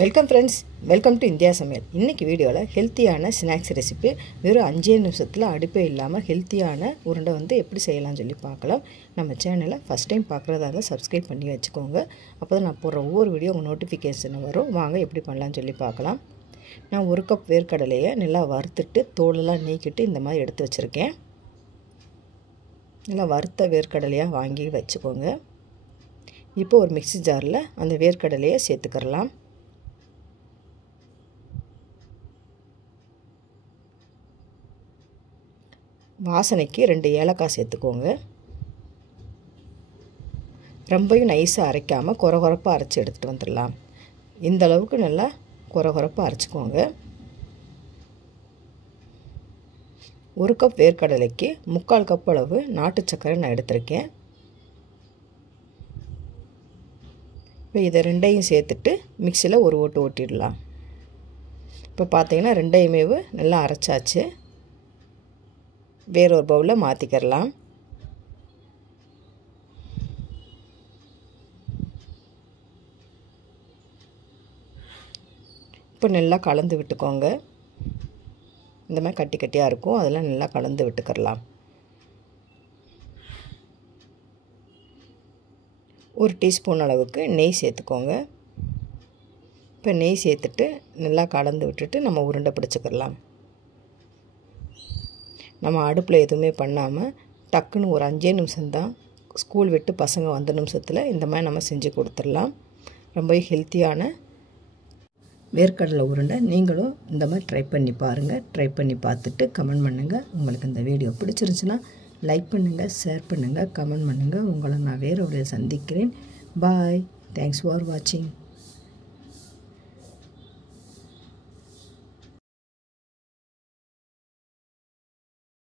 Welcome friends, welcome to India சமையல். இன்றைக்கி வீடியோவில் ஹெல்த்தியான ஸ்நாக்ஸ் ரெசிபி வெறும் 5 நிமிஷத்தில் அடுப்பே இல்லாமல் ஹெல்த்தியான உருண்டை எப்படி செய்யலாம்னு சொல்லி பார்க்கலாம். நம்ம சேனலை ஃபஸ்ட் டைம் பார்க்குறதா இருந்தால் சப்ஸ்கிரைப் பண்ணி வச்சுக்கோங்க. அப்போ தான் நான் போடுற ஒவ்வொரு வீடியோ உங்கள் நோட்டிஃபிகேஷன் வரும். வாங்க எப்படி பண்ணலான்னு சொல்லி பார்க்கலாம். நான் 1 கப் வேர்க்கடலையை நல்லா வறுத்துட்டு தோலெல்லாம் நீக்கிட்டு இந்த மாதிரி எடுத்து வச்சுருக்கேன். நல்லா வறுத்த வேர்க்கடலையாக வாங்கி வச்சுக்கோங்க. இப்போ ஒரு மிக்ஸி ஜாரில் அந்த வேர்க்கடலையை சேர்த்துக்கிறலாம். வாசனைக்கு 2 ஏலக்காய் சேர்த்துக்கோங்க. ரொம்பவும் நைஸாக அரைக்காமல் கொரகொரப்பாக அரைச்சி எடுத்துகிட்டு வந்துடலாம். இந்த அளவுக்கு நல்லா கொரகொரப்பாக அரைச்சிக்கோங்க. 1 கப் வேர்க்கடலைக்கு 3/4 கப் அளவு நாட்டு சர்க்கரை நான் எடுத்திருக்கேன். இப்போ இதை 2ஐயும் சேர்த்துட்டு மிக்சியில் ஒரு ஓட்டு ஓட்டிடலாம். இப்போ பார்த்தீங்கன்னா 2ஐயுமே நல்லா அரைச்சாச்சு. வேறொரு பவுலில் மாற்றிக்கிறலாம். இப்போ நல்லா கலந்து விட்டுக்கோங்க. இந்த மாதிரி கட்டி கட்டியாக இருக்கும், அதெல்லாம் நல்லா கலந்து விட்டுக்கிறலாம். ஒரு டீஸ்பூன் அளவுக்கு நெய் சேர்த்துக்கோங்க. இப்போ நெய் சேர்த்துட்டு நல்லா கலந்து விட்டுட்டு நம்ம உருண்டை பிடிச்சிக்கிறலாம். நம்ம அடுப்பில் எதுவுமே பண்ணாமல் டக்குன்னு ஒரு 5 நிமிஷம்தான், ஸ்கூல் விட்டு பசங்க வந்த நிமிஷத்தில் இந்த மாதிரி நம்ம செஞ்சு கொடுத்துடலாம். ரொம்ப ஹெல்த்தியான வேர்க்கடலை உருண்டை நீங்களும் இந்த மாதிரி ட்ரை பண்ணி பாருங்கள். ட்ரை பண்ணி பார்த்துட்டு கமெண்ட் பண்ணுங்கள். உங்களுக்கு இந்த வீடியோ பிடிச்சிருந்துச்சுன்னா லைக் பண்ணுங்கள், ஷேர் பண்ணுங்கள், கமெண்ட் பண்ணுங்கள். உங்களை நான் வேறு ஒரு சந்திக்கிறேன். பாய். தேங்க்ஸ் ஃபார் வாட்சிங்.